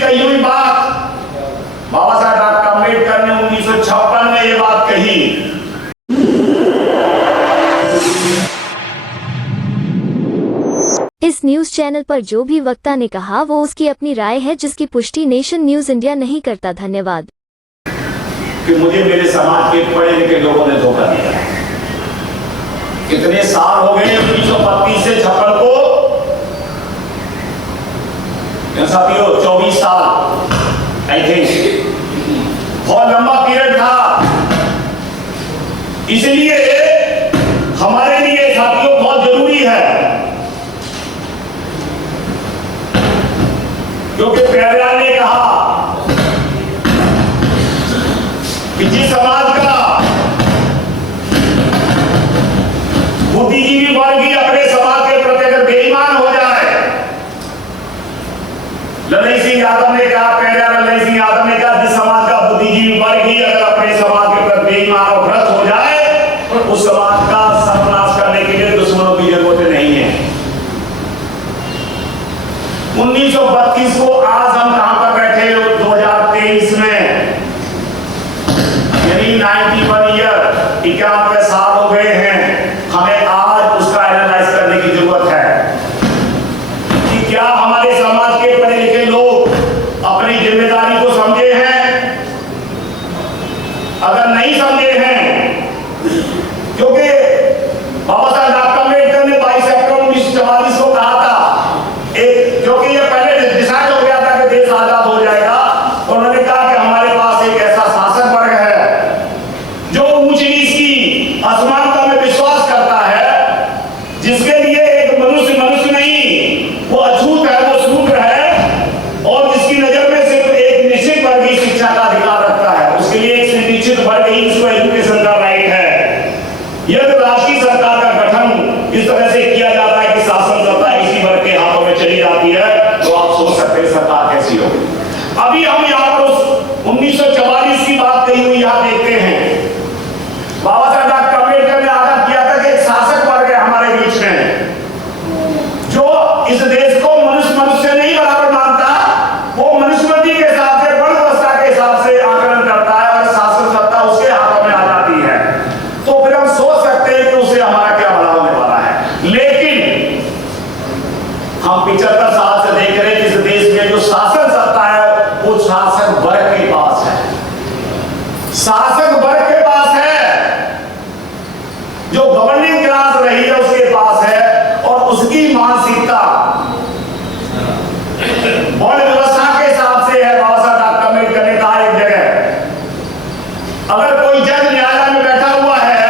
कही हुई बात बाबा साहब डॉक्टर अम्बेडकर ने 1956 में ये बात कही। इस न्यूज चैनल पर जो भी वक्ता ने कहा वो उसकी अपनी राय है, जिसकी पुष्टि नेशन न्यूज इंडिया नहीं करता। धन्यवाद। कि मुझे मेरे समाज के पढ़े लिखे लोगों ने धोखा दिया। कितने साल हो गए 1932 से 56 को, साथियों 24 साल आई थिंक, बहुत लंबा पीरियड था। इसलिए हमारे लिए साथियों बहुत जरूरी है, क्योंकि प्यारेलाल ने कहा कि जिस समाज का बुद्धिजीवी वर्ग ही अपने समाज के प्रति अगर बेईमान हो जाए, लल्लई सिंह यादव ने कहा, प्यारेलाल लल्लई सिंह यादव ने कहा, जिस समाज का बुद्धिजीवी वर्ग ही अगर अपने समाज के प्रति बेईमान और भ्रष्ट हो जाए, उस समाज का सर्वनाश करने के लिए दुश्मनों की जरूरत नहीं है। 1932 को आज हम कहां पर बैठे, 2023 में, यानी 91 ईयर, 91 साल हो गए हैं। हमें आज उसका एनालाइज करने की जरूरत है कि क्या हमारे समाज के पढ़े लिखे लोग अपनी जिम्मेदारी को समझे हैं। अगर नहीं समझे हैं, क्योंकि बाबा साहब डॉक्टर अम्बेडकर ने 22 अक्टूबर 1944 को कहा था, एक क्योंकि ये पहले डिसाइड हो गया था कि देश आजाद हो जाएगा, उन्होंने कहा कि हमारे पास एक ऐसा शासक वर्ग है जो ऊंच नीच की असमानता में विश्वास करता है, जिसके लिए एक मनुष्य मनुष्य नहीं, वो अछूत है, वो शूद्र है, और जिसकी नजर में सिर्फ एक निश्चित वर्ग ही शिक्षा का अधिकार रखता है। उसके लिए एक निश्चित वर्ग ही उसको एजुकेशन का राइट है। यदि राष्ट्रीय सरकार का गठन इस तरह से किया जाता है कि शासन सत्ता इसी वर्ग के हाथों में चली जाती है, तो आप सोच सकते हैं सरकार कैसी हो। अभी हम यहाँ पर उस 1944 की बात कही हुई यहाँ देखते हैं। बाबा साहब डॉक्टर अम्बेडकर ने आगाह किया था कि एक शासक वर्ग है हमारे बीच में, जो इस देश को मनुष्य मनुष्य नहीं बराबर मानता, वो मनुस्मृति के हिसाब से, वर्ण व्यवस्था के हिसाब से आकलन करता है, और शासन सत्ता उसके हाथों में आ जाती है। तो फिर हम सोच सकते हैं कि उससे हमारा क्या भला होने वाला है। लेकिन हम 75 साल से देख रहे हैं कि इस देश में जो शासन सत्ता है वो शासक वर्ग के पास है, शासक वर्ग के पास है, जो गवर्निंग क्लास रही है उसके पास है, और उसकी मानसिकता वर्ण व्यवस्था के हिसाब से है। बाबा साहब डॉक्टर अम्बेडकर ने कहा एक जगह, अगर कोई जज न्यायालय में बैठा हुआ है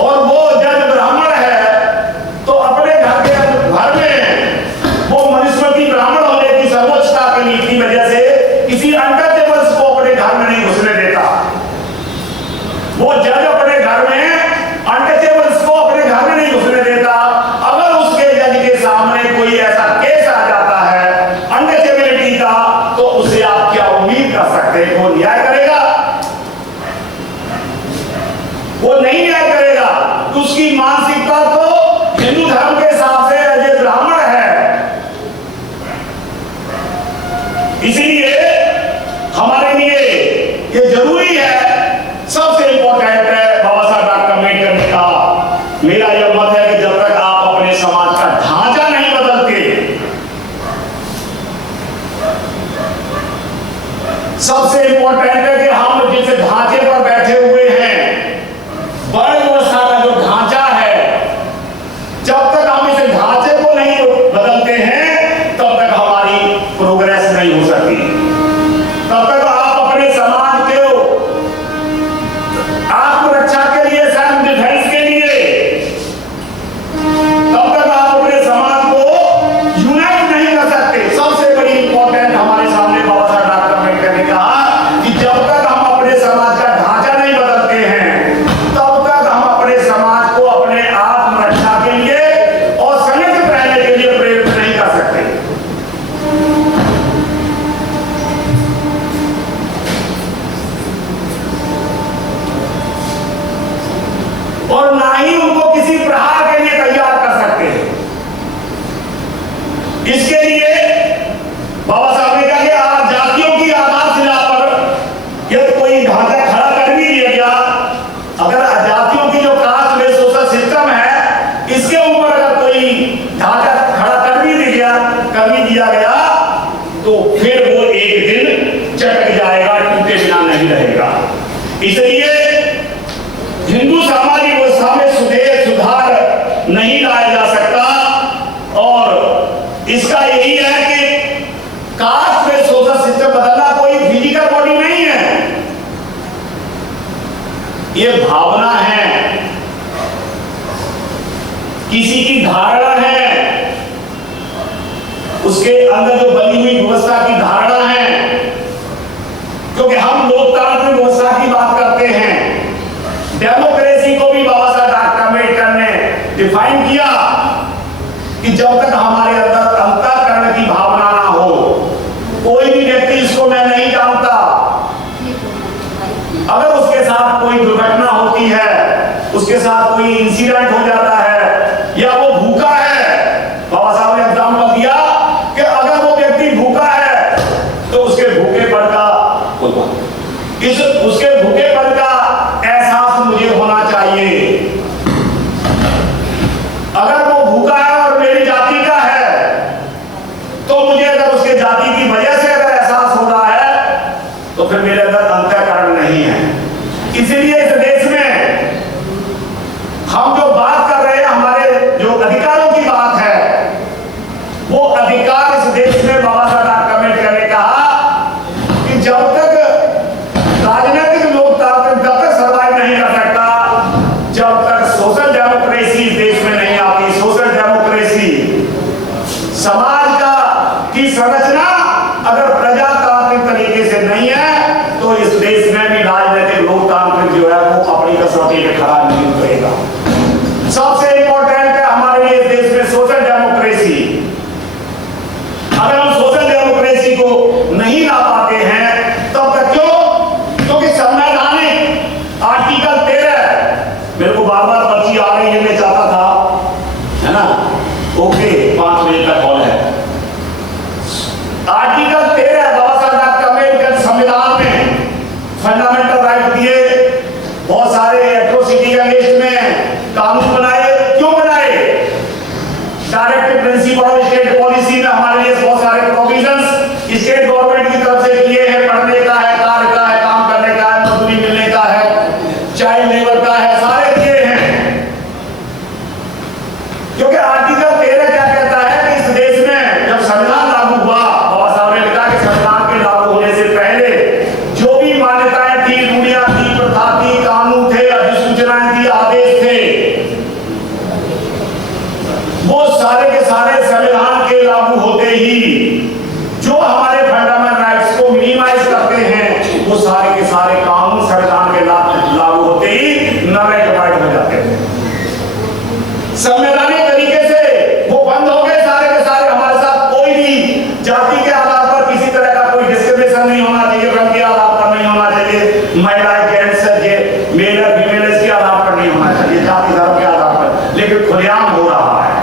और वो जज ब्राह्मण है, तो अपने घर में वो मनुस्मृति ब्राह्मण होने की सर्वोच्चता की नीति की वजह से किसी अनटचेबल्स को अपने घर में नहीं घुसने देता। वो जज अपने घर में अनटचेबल्स को अपने घर में नहीं घुसने देता। अगर उसके जज के सामने कोई ऐसा केस आ जाता है अनटचेबिलिटी का, तो उसे आप क्या उम्मीद कर सकते हैं? वो न्याय करेगा? वो नहीं न्याय करेगा। तो उसकी मानसिकता तो हिंदू धर्म के हिसाब से जो ब्राह्मण है। इसीलिए हमारे लिए ये जरूरी है, सबसे इंपॉर्टेंट है। बाबा साहब डॉक्टर अम्बेडकर ने कहा, मेरा यह मत है कि जब तक आप अपने समाज का ढांचा नहीं बदलते, सबसे इंपॉर्टेंट है कि हम जिस ढांचे पर बैठे हुए हैं, वर्ण व्यवस्था का जो ढांचा है, जब तक हम इस ढांचे को नहीं बदलते हैं, तब तक हमारी प्रोग्रेस नहीं हो सकती। तब तक आप अपने समाज के आत्मरक्षा के लिए, सेल्फ डिफेंस के लिए, तब तक आप अपने समाज को यूनाइट नहीं कर सकते। सबसे बड़ी इंपॉर्टेंट हमारे सामने बाबा साहब डॉक्टर अम्बेडकर ने कहा कि जब तक नहीं लाया जा सकता। और इसका यही है कि कास्ट में सोशल सिस्टम बदलना कोई फिजिकल बॉडी नहीं है, ये भावना है, किसी की धारणा है, उसके अंदर जो बनी हुई व्यवस्था की धारणा है। क्योंकि हम लोकतांत्रिक व्यवस्था की बात करते हैं, डेमोक्रेसी को भी बाबा साहब डॉक्टर अम्बेडकर ने डिफाइन किया कि जब तक हमारे अंदर अंतःकरण की भावना ना हो, कोई भी व्यक्ति इसको मैं नहीं जानता, अगर उसके साथ कोई दुर्घटना होती है, उसके साथ कोई इंसिडेंट हो जाता है या वो भूखा है, बाबा साहब ने एग्जाम्पल दिया कि अगर वो व्यक्ति भूखा है तो उसके भूखेपन का उसके भूखेपन का एहसास मुझे होना चाहिए। अगर वो भूखा है और मेरी जाति का है तो मुझे अगर उसके जाति की वजह से अगर एहसास हो रहा है तो फिर मेरे अंदर अंतःकरण नहीं है। इसीलिए इस देश में हम जो बात कर रहे हैं, हमारे जो अधिकारों की बात है, वो अधिकार इस देश में बाबा साहब डॉक्टर अम्बेडकर ने कहा कि जब तक राजनीतिक लोकतांत्रिक तब तक सर्वाइव नहीं कर सकता जब तक सोशल डेमोक्रेसी देश में नहीं आती। सोशल डेमोक्रेसी समाज का की संरचना अगर प्रजातांत्रिक तरीके से नहीं है तो इस देश में भी राजनीतिक लोकतांत्रिक जो है वो अपनी कसौटी पे खड़ा नहीं उतरेगा। सबसे इंपॉर्टेंट है हमारे लिए इस देश में सोशल डेमोक्रेसी। अगर हम सोशल डेमोक्रेसी को नहीं ला पाते हैं तब तक क्यों? क्योंकि संवैधानिक आर्टिकल 13, मेरे को बार बार पर्ची आ रही है, मैं चाहता था, है ना, ओके 5 बजे तक कॉल है। आर्टिकल 13 बाबा साहब डॉक्टर अम्बेडकर संविधान में फंडामेंटल राइट दिए, बहुत सारे एट्रोसिटी का लिस्ट में कानून बनाए। क्यों बनाए? Directive principle of state policy में हमारे लिए बहुत सारे प्रोविजंस स्टेट गवर्नमेंट की तरफ से किए हैं। पढ़ने का है, कार्य का है, काम करने का है, मजदूरी मिलने का है, चाइल्ड लेबर का है, सारे दिए हैं। क्योंकि आर्टिकल 13 क्या कहता है कि इस देश में जब संविधान लागू हुआ, बाबा साहब ने लिखा कि संविधान के लागू होने से पहले जो भी मान्यताएं थी, रूढ़ियां थी, प्रथा थी, कानून थे, अधिसूचनाएं थी, आदेश थे, वो सारे के सारे संविधान के लागू होते ही जो हमारे फंडामेंटल राइट्स को मिनिमाइज करते हैं, वो सारे के सारे कानून संविधान के लागू होते ही नरेटिफाइड हो जाते हैं। संवैधानिक तरीके से वो बंद हो गए सारे के सारे। हमारे साथ कोई भी जाति के आधार पर किसी तरह का कोई डिस्क्रिमिनेशन नहीं होना चाहिए, रंग के आधार पर नहीं होना चाहिए, महिला जेंट्स मेल फीमेल के आधार पर नहीं होना चाहिए, जाति धर्म के आधार पर, लेकिन खुलेआम हो रहा है।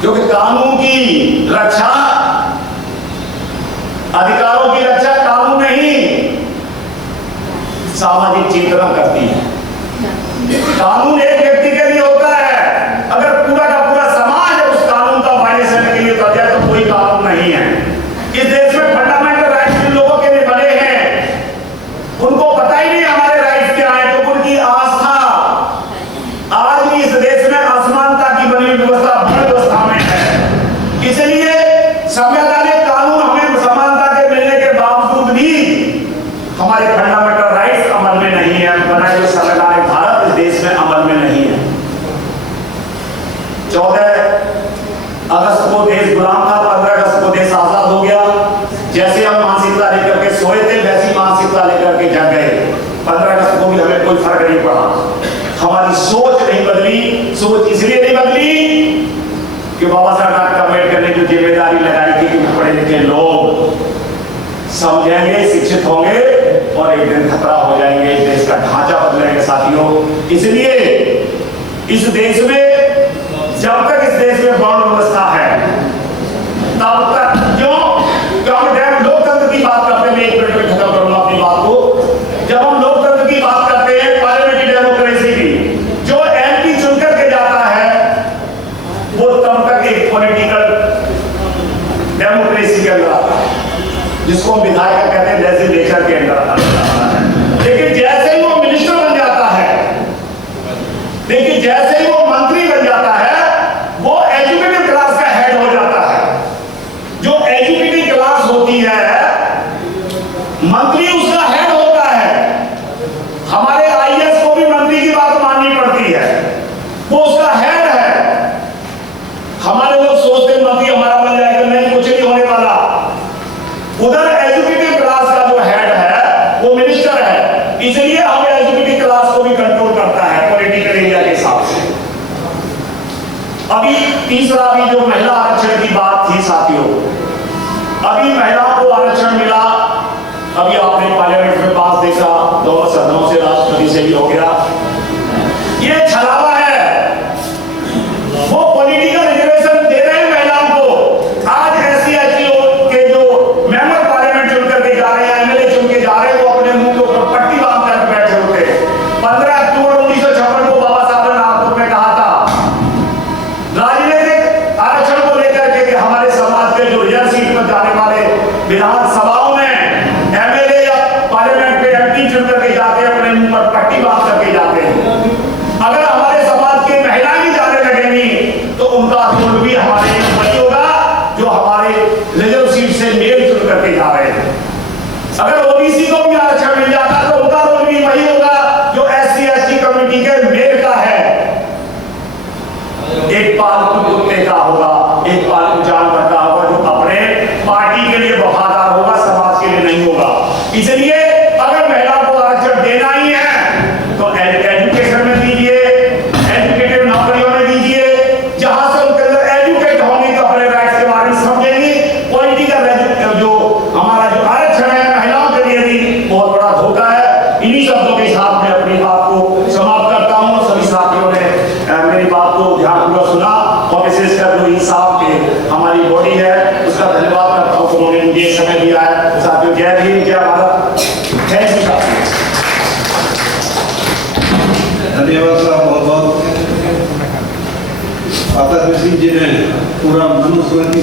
क्योंकि कानून की रक्षा, अधिकारों की रक्षा कानून नहीं, सामाजिक चेतना करती है। कानून एक व्यक्ति के लिए होता है, अगर पूरा का पूरा समाज उस कानून का वायलेशन के लिए कर जाए तो कोई कानून नहीं है। इस देश में फंडामेंटल राइट्स जिन लोगों के लिए बने हैं उनको पता ही नहीं हमारे राइट्स क्या है, तो उनकी आस्था आज भी इस देश में असमानता की बनी व्यवस्था बड़ी व्यवस्था में है। इसलिए संवैधानिक कानून हमें समानता के मिलने के बावजूद भी हमारे फंडामेंटल राइट्स अमल में नहीं है। बनाए हुए संवैधानिक भारत इस देश में अमल में नहीं है। 14 अगस्त को देश गुलाम था, 15 अगस्त को देश आजाद हो गया। जैसे हम मानसिकता लेकर के सोए थे वैसी मानसिकता लेकर के जग गए। 15 अगस्त को भी हमें कोई फर्क नहीं पड़ा, हमारी सोच नहीं बदली। सोच इसलिए नहीं बदली कि बाबा साहब डॉक्टर अम्बेडकर ने जो जिम्मेदारी लगाई थी कि पढ़े लिखे लोग समझेंगे, शिक्षित होंगे और एक दिन खतरा हो जाएंगे, देश का ढांचा बदलेंगे साथियों। इसलिए इस देश में जब तक इस देश में वर्ण व्यवस्था है तब तक क्यों हम लोकतंत्र की बात करते हैं। मैं 1 मिनट में खत्म करूंगा अपनी बात को। जब हम लोकतंत्र की बात करते हैं, पार्लियामेंट्री डेमोक्रेसी की, जो एमपी चुनकर के जाता है वो तब तक एक पॉलिटिकल डेमोक्रेसी के अंदर आता है, जिसको हम विधायक कहते हैं, लेजिस्लेचर के अंदर आता है। लेकिन जैसे ही वो मिनिस्टर बन जाता है लेकिन जैसे ही वो मंत्री बन जाता है वो एजुकेटेड क्लास का हेड हो जाता है। जो एजुकेटेड क्लास होती है मंत्री उसका हेड होता है। हमारे आईएएस को भी मंत्री की बात माननी पड़ती है, वो उसका हेड है। हमारे लोग सोचते हैं मंत्री हमारा बन जाएगा, नहीं, कुछ नहीं होने वाला। उधर एजुकेटेड क्लास का जो हेड है वो मिनिस्टर है, इसलिए हम एजुकेटेड क्लास को भी कंट्रोल करता है पॉलिटिकल एरिया के हिसाब से। अभी तीसरा भी जो महिला आरक्षण की बात थी साथियों, अभी महिलाओं को आरक्षण मिला। अभी आपने पार्लियामेंट में पास देखा, दोनों सदनों से, राष्ट्रपति से भी हो गया। ये छलावा है, वो पॉलिटिकल रिजर्वेशन दे रहे हैं महिलाओं को। आज SC ST के जो मेंबर पार्लियामेंट चुन करके जा रहे हैं, MLA चुन के जा रहे हैं, वो अपने मुंह के ऊपर पट्टी बांध कर बैठे होते। 15 अक्टूबर 1956 को बाबा साहब ने नागपुर में कहा था, राजनीतिक आरक्षण को लेकर के हमारे समाज के जो रिजर्व सीट पर जाने वाले विधानसभाओं में MLA या पार्लियामेंट में MP चुन करके जाते हैं, अपने मुंह पर पट्टी बांध करके जाते हैं। अगर हमारे समाज की महिलाएं भी जाने लगेंगी तो उनका रोल भी हमारे वही होगा जो हमारे रिजर्व सीट से मेल चुन करके जा रहे हैं। अगर OBC को भी आरक्षण मिल जाता तो उनका रोल भी वही होगा जो SC ST कम्युनिटी के मेल का है। एक पालतू कुत्ते का होगा, एक पालतू जानवर का होगा जो अपने पार्टी के लिए वफादार होगा, समाज के लिए नहीं होगा। इसलिए अगर महिलाओं को आरक्षण देना ही है तो एजुकेशन में दीजिए, एजुकेटेड नौकरियों में दीजिए, जहां से उनके अंदर एजुकेट होंगे तो अपने राइट्स के बारे में समझेंगे। पॉलिटिकल जो हमारा जो आरक्षण है महिलाओं के लिए भी बहुत बड़ा धोखा है। इन्हीं शब्दों के साथ मैं अपनी बात को समाप्त करता हूं। सभी साथियों ने मेरी बात को ध्यानपूर्वक सुना और विशेषकर जो इंसाफ के हमारी बॉडी है उसका धन्यवाद करता हूं, उन्होंने मुझे समय दिया है। साथियों, जय भीम, जय भारत, थैंक यू साथियों। धन्यवाद साहब, बहुत बहुत। आदर्श सिंह जी ने पूरा मनुस्मृति